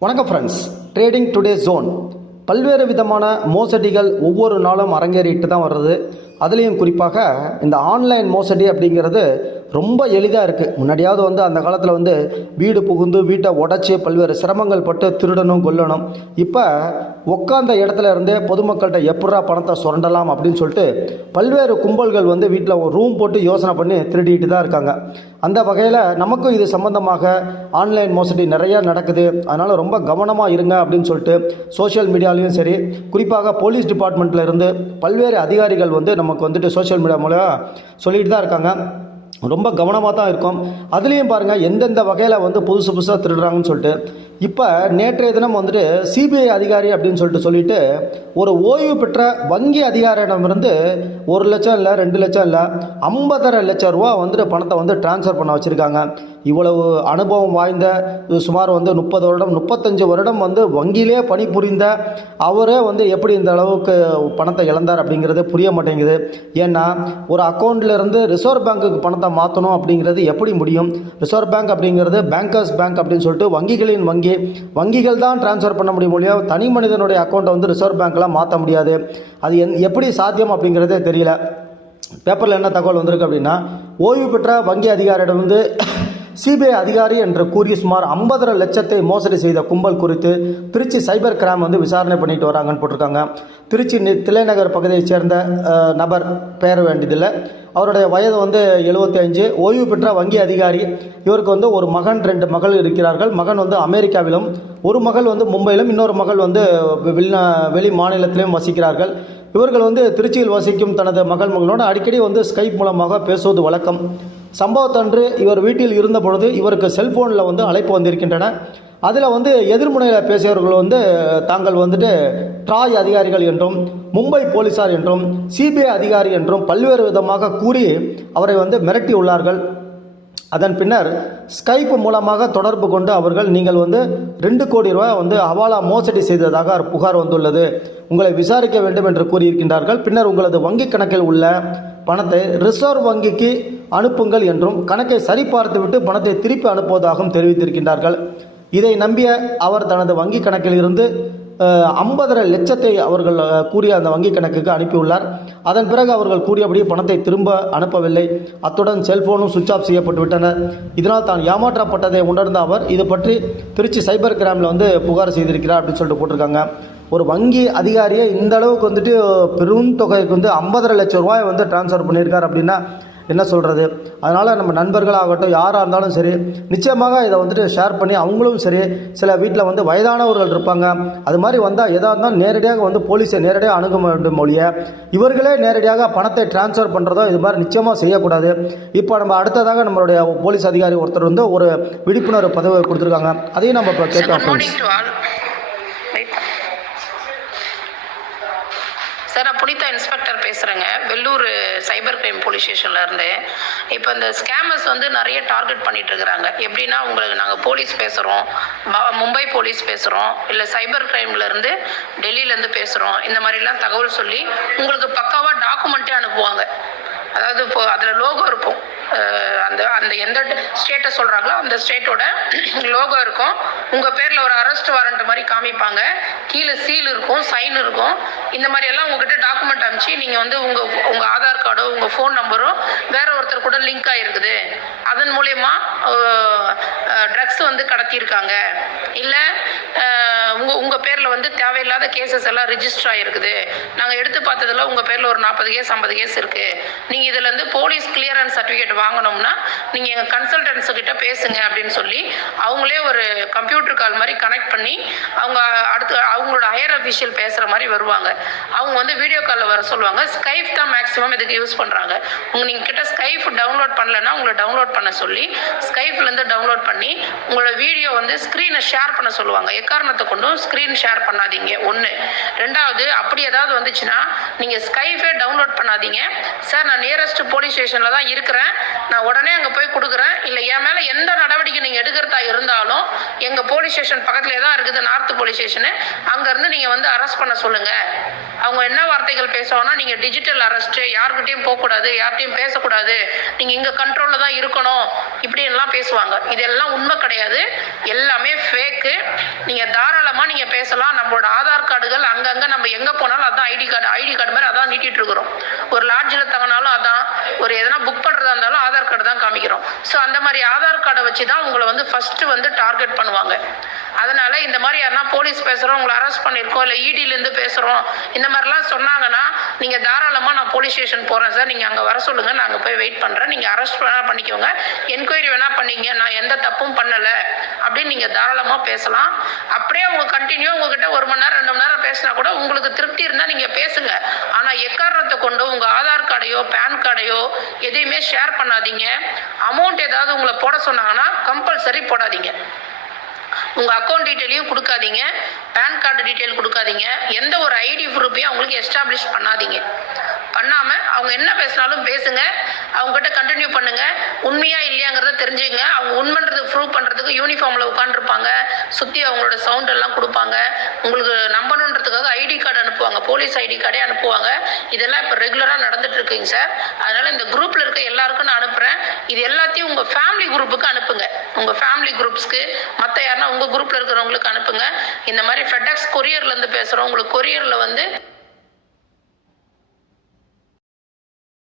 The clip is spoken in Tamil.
வணக்கம் ஃப்ரெண்ட்ஸ் ட்ரேடிங் டுடே ஜோன் பல்வேறு விதமான மோசடிகள் ஒவ்வொரு நாளும் அரங்கேறிட்டு தான் வர்றது. அதுலேயும் குறிப்பாக இந்த ஆன்லைன் மோசடி அப்படிங்கிறது ரொம்ப எளிதாக இருக்குது முன்னாடியாவது வந்து அந்த காலத்தில் வந்து வீடு புகுந்து வீட்டை உடச்சி பல்வேறு சிரமங்கள் பட்டு திருடணும் கொல்லணும். இப்போ உட்காந்த இடத்துல இருந்தே பொதுமக்கள்கிட்ட எப்படா பணத்தை சுரண்டலாம் அப்படின்னு சொல்லிட்டு பல்வேறு கும்பல்கள் வந்து வீட்டில் ஒரு ரூம் போட்டு யோசனை பண்ணி திருடிட்டு தான் இருக்காங்க. அந்த வகையில் நமக்கும் இது சம்மந்தமாக ஆன்லைன் மோசடி நிறையா நடக்குது. அதனால் ரொம்ப கவனமாக இருங்க அப்படின்னு சொல்லிட்டு சோஷியல் மீடியாலையும் சரி குறிப்பாக போலீஸ் டிபார்ட்மெண்ட்டில் இருந்து பல்வேறு அதிகாரிகள் வந்து நமக்கு வந்துட்டு சோஷியல் மீடியா மூலம் சொல்லிட்டு தான் இருக்காங்க. ரொம்ப கவனமாக தான் இருக்கும். அதுலேயும் பாருங்கள் எந்தெந்த வகையில் வந்து புதுசு புதுசாக திருடுறாங்கன்னு சொல்லிட்டு இப்போ நேற்றைய தினம் வந்துட்டு சிபிஐ அதிகாரி அப்படின்னு சொல்லிட்டு சொல்லிட்டு ஒரு ஓய்வு பெற்ற வங்கி அதிகாரியிடமிருந்து ஒரு லட்சம் இல்லை ரெண்டு லட்சம் இல்லை ஐம்பதரை லட்சம் ரூபா வந்துட்டு பணத்தை வந்து டிரான்ஸ்ஃபர் பண்ண வச்சுருக்காங்க. இவ்வளவு அனுபவம் வாய்ந்த சுமார் வந்து முப்பது வருடம் முப்பத்தஞ்சு வருடம் வந்து வங்கியிலே பணிபுரிந்த அவரே வந்து எப்படி இந்த அளவுக்கு பணத்தை இழந்தார் அப்படிங்கிறது புரிய மாட்டேங்குது. ஏன்னா ஒரு அக்கௌண்ட்லேருந்து ரிசர்வ் பேங்க்குக்கு பணத்தை மாற்றணும் அப்படிங்கிறது எப்படி முடியும்? ரிசர்வ் பேங்க் அப்படிங்கிறது பேங்கர்ஸ் பேங்க் அப்படின்னு சொல்லிட்டு வங்கிகளின் வங்கி. வங்கிகள் தான் டிரான்ஸ்ஃபர் பண்ண முடியும் இல்லையா? தனி மனிதனுடைய அக்கௌண்ட்டை வந்து ரிசர்வ் பேங்க்கில் மாற்ற முடியாது. அது என் எப்படி சாத்தியம் அப்படிங்கிறதே தெரியல. பேப்பரில் என்ன தகவல் வந்திருக்கு அப்படின்னா ஓய்வு பெற்ற வங்கி அதிகாரியிடம் வந்து சிபிஐ அதிகாரி என்று கூறி சுமார் ஐம்பதரை லட்சத்தை மோசடி செய்த கும்பல் குறித்து திருச்சி சைபர் கிரைம் வந்து விசாரணை பண்ணிட்டு வராங்கன்னு போட்டிருக்காங்க. திருச்சி தில்லைநகர் பகுதியைச் சேர்ந்த நபர் பெயர வேண்டியதில்லை. அவருடைய வயது வந்து 75 ஓய்வு பெற்ற வங்கி அதிகாரி இவருக்கு வந்து ஒரு மகன் ரெண்டு மகள் இருக்கிறார்கள். மகன் வந்து அமெரிக்காவிலும் ஒரு மகள் வந்து மும்பையிலும் இன்னொரு மகள் வந்து வெளிநா வெளி மாநிலத்திலும் வசிக்கிறார்கள். இவர்கள் வந்து திருச்சியில் வசிக்கும் தனது மகள் மகளோடு அடிக்கடி வந்து ஸ்கைப் மூலமாக பேசுவது வழக்கம். சம்பவத்தன்று இவர் வீட்டில் இருந்த பொழுது இவருக்கு செல்ஃபோனில் வந்து அழைப்பு வந்திருக்கின்றன. அதில் வந்து எதிர்முனையில் பேசியவர்கள் வந்து தாங்கள் வந்துட்டு ட்ராய் அதிகாரிகள் என்றும் மும்பை போலீசார் என்றும் சிபிஐ அதிகாரி என்றும் பல்வேறு விதமாக கூறி அவரை வந்து மிரட்டி உள்ளார்கள். அதன் பின்னர் ஸ்கைப் மூலமாக தொடர்பு கொண்டு அவர்கள் நீங்கள் வந்து ரெண்டு கோடி ரூபாய் வந்து ஹவாலா மோசடி செய்ததாக புகார் வந்துள்ளது. உங்களை விசாரிக்க வேண்டும் என்று கூறியிருக்கின்றார்கள். பின்னர் உங்களது வங்கி கணக்கில் உள்ள பணத்தை ரிசர்வ் வங்கிக்கு அனுப்புங்கள் என்றும் கணக்கை சரிபார்த்துவிட்டு பணத்தை திருப்பி அனுப்புவதாகவும் தெரிவித்திருக்கின்றார்கள். இதை நம்பிய அவர் தனது வங்கி கணக்கில் இருந்து ஐம்பதரை லட்சத்தை அவர்கள் கூறிய அந்த வங்கி கணக்குக்கு அனுப்பியுள்ளார். அதன் பிறகு அவர்கள் கூறியபடி பணத்தை திரும்ப அனுப்பவில்லை. அத்துடன் செல்போனும் சுவிட்ச் ஆஃப் செய்யப்பட்டு விட்டனர் இதனால் தான் ஏமாற்றப்பட்டதை உணர்ந்த அவர் இது பற்றி திருச்சி சைபர் கிராமில் வந்து புகார் செய்திருக்கிறார் அப்படின்னு சொல்லிட்டு போட்டிருக்காங்க. ஒரு வங்கி அதிகாரியே இந்த அளவுக்கு வந்துட்டு பெரும் தொகைக்கு வந்து ஐம்பதரை லட்சம் ரூபாய் வந்து ட்ரான்ஸ்ஃபர் பண்ணியிருக்கார் அப்படின்னா என்ன சொல்கிறது அதனால் நம்ம நண்பர்களாகட்டும் யாராக இருந்தாலும் சரி நிச்சயமாக இதை வந்துட்டு ஷேர் பண்ணி அவங்களும் சரி சில வீட்டில் வந்து வயதானவர்கள் இருப்பாங்க. அது மாதிரி வந்தால் எதாக இருந்தாலும் நேரடியாக வந்து போலீஸை நேரடியாக அணுக வேண்டும் மொழிய இவர்களே நேரடியாக பணத்தை டிரான்ஸ்ஃபர் பண்ணுறதோ இது மாதிரி நிச்சயமாக செய்யக்கூடாது. இப்போ நம்ம அடுத்ததாக நம்மளுடைய போலீஸ் அதிகாரி ஒருத்தர் வந்து ஒரு விழிப்புணர்வு பதவி கொடுத்துருக்காங்க. அதையும் நம்ம இப்போ கேட்கலாம் good friends morning to all sir நான் புனிதா இன்ஸ்பெக்டர் பேசுகிறேங்க வெள்ளூர் சைபர் கிரைம் போலீஸ் ஸ்டேஷன்ல இருந்து. இப்போ இந்த ஸ்கேமர்ஸ் வந்து நிறைய டார்கெட் பண்ணிட்டு இருக்கிறாங்க. எப்படின்னா உங்களுக்கு நாங்கள் போலீஸ் பேசுகிறோம் மும்பை போலீஸ் பேசுகிறோம் இல்லை சைபர் கிரைம்ல இருந்து பேசுகிறோம் இந்த மாதிரிலாம் தகவல் சொல்லி உங்களுக்கு பக்காவாக டாக்குமெண்ட்டே அனுப்புவாங்க. அதாவது இப்போ அதில் லோகோ இருக்கும். அந்த அந்த எந்த ஸ்டேட்டை சொல்கிறாங்களோ அந்த ஸ்டேட்டோட லோகோ இருக்கும். உங்கள் பேரில் ஒரு அரெஸ்ட் வாரண்ட் மாதிரி காமிப்பாங்க. கீழே சீல் இருக்கும் சைன் இருக்கும். இந்த மாதிரி எல்லாம் உங்ககிட்ட டாக்குமெண்ட் அனுப்பிச்சு நீங்கள் வந்து உங்கள் உங்கள் ஆதார் கார்டோ உங்கள் ஃபோன் நம்பரும் வேற ஒருத்தர் கூட லிங்க் ஆகிருக்குது அதன் மூலயமா ட்ரக்ஸ் வந்து கடத்தியிருக்காங்க. இல்லை உங்கள் உங்கள் பேரில் வந்து தேவையில்லாத கேசஸ் எல்லாம் ரிஜிஸ்டர் ஆகிருக்குது நாங்கள் எடுத்து பார்த்ததுல உங்கள் பேரில் ஒரு நாற்பது கேஸ் ஐம்பது கேஸ் இருக்குது நீங்கள் இதுல இருந்து போலீஸ் கிளியரன்ஸ் சர்டிஃபிகேட் வாங்கணும்னா நீங்கள் எங்கள் கன்சல்டன்ஸு கிட்ட பேசுங்க அப்படின்னு சொல்லி அவங்களே ஒரு கம்ப்யூட்டர் கால் மாதிரி கனெக்ட் பண்ணி அவங்க அடுத்து அவங்களோட ஹையர் அஃபிஷியல் பேசுகிற மாதிரி வருவாங்க. அவங்க வந்து வீடியோ காலில் வர சொல்லுவாங்க. ஸ்கைப் தான் மேக்ஸிமம் இதுக்கு யூஸ் பண்ணுறாங்க உங்க நீங்க கிட்ட ஸ்கைப் டவுன்லோட் பண்ணலன்னா உங்களை டவுன்லோட் பண்ண சொல்லி ஸ்கைப்லேருந்து டவுன்லோட் பண்ணி உங்களோட வீடியோ வந்து ஸ்க்ரீனை ஷேர் பண்ண சொல்லுவாங்க. எக்காரணத்தை கொண்டு கொண்டும் ஸ்க்ரீன் ஷேர் பண்ணாதீங்க. ஒன்று ரெண்டாவது அப்படி ஏதாவது வந்துச்சுன்னா நீங்கள் ஸ்கைஃபே டவுன்லோட் பண்ணாதீங்க. சார் நான் நியரஸ்ட் போலீஸ் ஸ்டேஷனில் தான் இருக்கிறேன். நான் உடனே அங்கே போய் கொடுக்குறேன். இல்லை என் மேலே எந்த நடவடிக்கை நீங்கள் எடுக்கிறதா இருந்தாலும் எங்கள் போலீஸ் ஸ்டேஷன் பக்கத்துலேயே தான் இருக்குது நார்த் போலீஸ் ஸ்டேஷனு அங்கேருந்து நீங்கள் வந்து அரெஸ்ட் பண்ண சொல்லுங்கள் அவங்க என்ன வார்த்தைகள் பேசுவாங்கன்னா நீங்கள் டிஜிட்டல் அரெஸ்ட்டு யார்கிட்டயும் போகக்கூடாது யார்கிட்டையும் பேசக்கூடாது. நீங்கள் இங்கே கண்ட்ரோலில் தான் இருக்கணும். இப்படி எல்லாம் பேசுவாங்க. இதெல்லாம் உண்மை கிடையாது. எல்லாமே பேசலாம். நம்மளோட ஆதார் கார்டுகள் அங்கங்கே நம்ம எங்கே போனாலும் அதான் ஐடி கார்டு ஐடி கார்டு மாதிரி அதான் நீட்டிட்டு இருக்கிறோம். ஒரு லாட்ஜில் தங்கினாலும் அதான் ஒரு எதனா புக் பண்ணுறதா இருந்தாலும் ஆதார் கார்டு தான் காமிக்கிறோம். ஸோ அந்த மாதிரி ஆதார் கார்டை வச்சு தான் உங்களை வந்து ஃபஸ்ட்டு வந்து டார்கெட் பண்ணுவாங்க. அதனால இந்த மாதிரி யாருன்னா போலீஸ் பேசுகிறோம் உங்களை அரெஸ்ட் பண்ணியிருக்கோம் இல்லை இடியிலேருந்து பேசுகிறோம் இந்த மாதிரிலாம் சொன்னாங்கன்னா நீங்கள் தாராளமாக நான் போலீஸ் ஸ்டேஷன் போகிறேன் சார் நீங்கள் அங்கே வர சொல்லுங்கள் நாங்கள் போய் வெயிட் பண்ணுறேன் நீங்கள் அரெஸ்ட் வேணால் பண்ணிக்கோங்க. என்கொயரி வேணால் பண்ணிங்க. நான் எந்த தப்பும் பண்ணலை அப்படின்னு நீங்கள் தாராளமாக பேசலாம். அப்படியே உங்கள் கண்டினியூ உங்ககிட்ட ஒரு மணி நேரம் ரெண்டு மணி நேரம் பேசினா கூட உங்களுக்கு திருப்தி இருந்தால் நீங்கள் பேசுங்க. ஆனால் எக்காரணத்தை கொண்டு உங்கள் ஆதார் கார்டையோ பேன் கார்டையோ எதையுமே ஷேர் பண்ணாதீங்க. அமௌண்ட் ஏதாவது உங்களை போட சொன்னாங்கன்னா கம்பல்சரி போடாதீங்க. உங்கள் அக்கௌண்ட் டீட்டெயிலையும் கொடுக்காதீங்க. பேன் கார்டு டீட்டெயில் கொடுக்காதீங்க. எந்த ஒரு ஐடி ப்ரூஃபையும் அவங்களுக்கு எஸ்டாப்ளிஷ் பண்ணாதீங்க. பண்ணாமல் அவங்க என்ன பேசினாலும் பேசுங்க. அவங்ககிட்ட கண்டினியூ பண்ணுங்க. உண்மையா இல்லையாங்கிறத தெரிஞ்சுங்க. அவங்க உண்மைன்றது ப்ரூவ் பண்ணுறதுக்கு யூனிஃபார்மில் உட்காந்துருப்பாங்க சுற்றி அவங்களோட சவுண்ட் எல்லாம் கொடுப்பாங்க. உங்களுக்கு நம்பணுன்றதுக்காக போலீஸ் ஐடி கார்டே அனுப்புவாங்க. இதெல்லாம் இப்போ ரெகுலராக நடந்துட்டு இருக்குங்க சார். அதனால இந்த குரூப்ல இருக்க எல்லாருக்கும் நான் அனுப்புறேன். இது எல்லாத்தையும் உங்க ஃபேமிலி குரூப்புக்கு அனுப்புங்க. உங்க ஃபேமிலி குரூப்ஸ்க்கு மற்ற யாருன்னா உங்க குரூப்ல இருக்கிறவங்களுக்கு அனுப்புங்க. இந்த மாதிரி ஃபெடெக்ஸ் கொரியர்ல இருந்து பேசுறோம். உங்களுக்கு கொரியர்ல வந்து